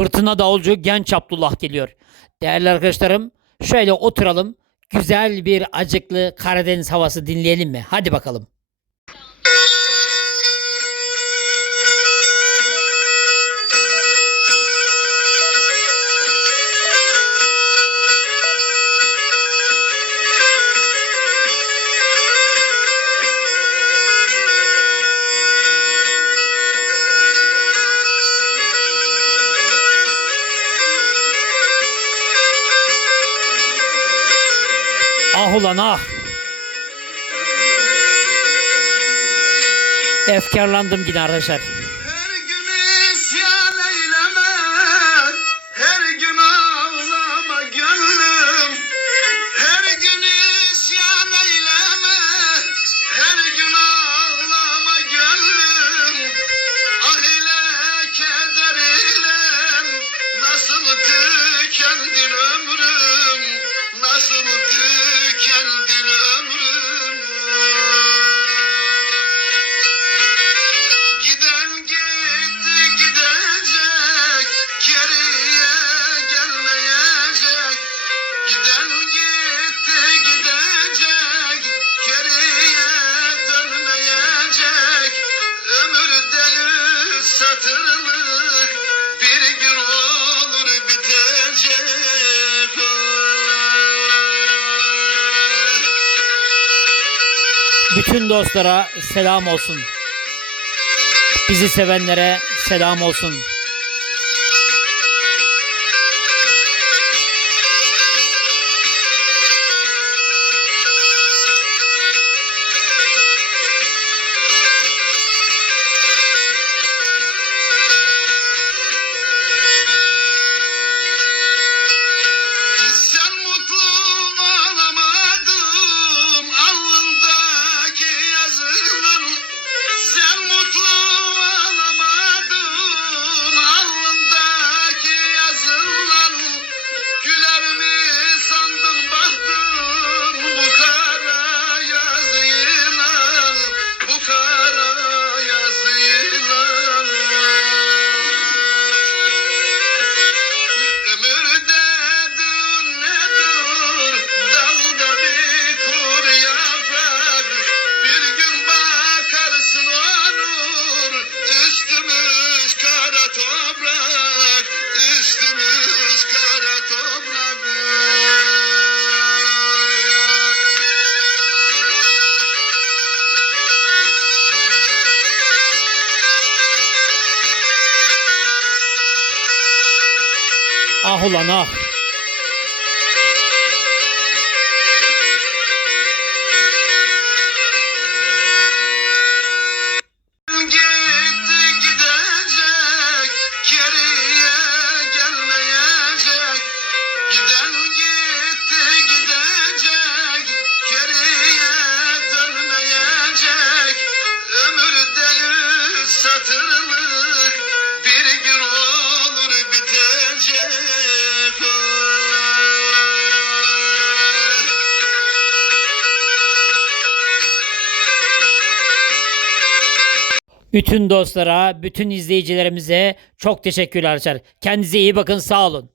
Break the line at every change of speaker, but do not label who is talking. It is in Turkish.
Fırtına davulcu genç Abdullah geliyor. Değerli arkadaşlarım şöyle oturalım. Güzel bir acıklı Karadeniz havası dinleyelim mi? Hadi bakalım. Ah ulan ah. Efkarlandım yine arkadaşlar. Bütün dostlara selam olsun. Bizi sevenlere selam olsun. Ah ulan ah.
Gitti
Bütün dostlara, bütün izleyicilerimize çok teşekkürler arkadaşlar. Kendinize iyi bakın, sağ olun.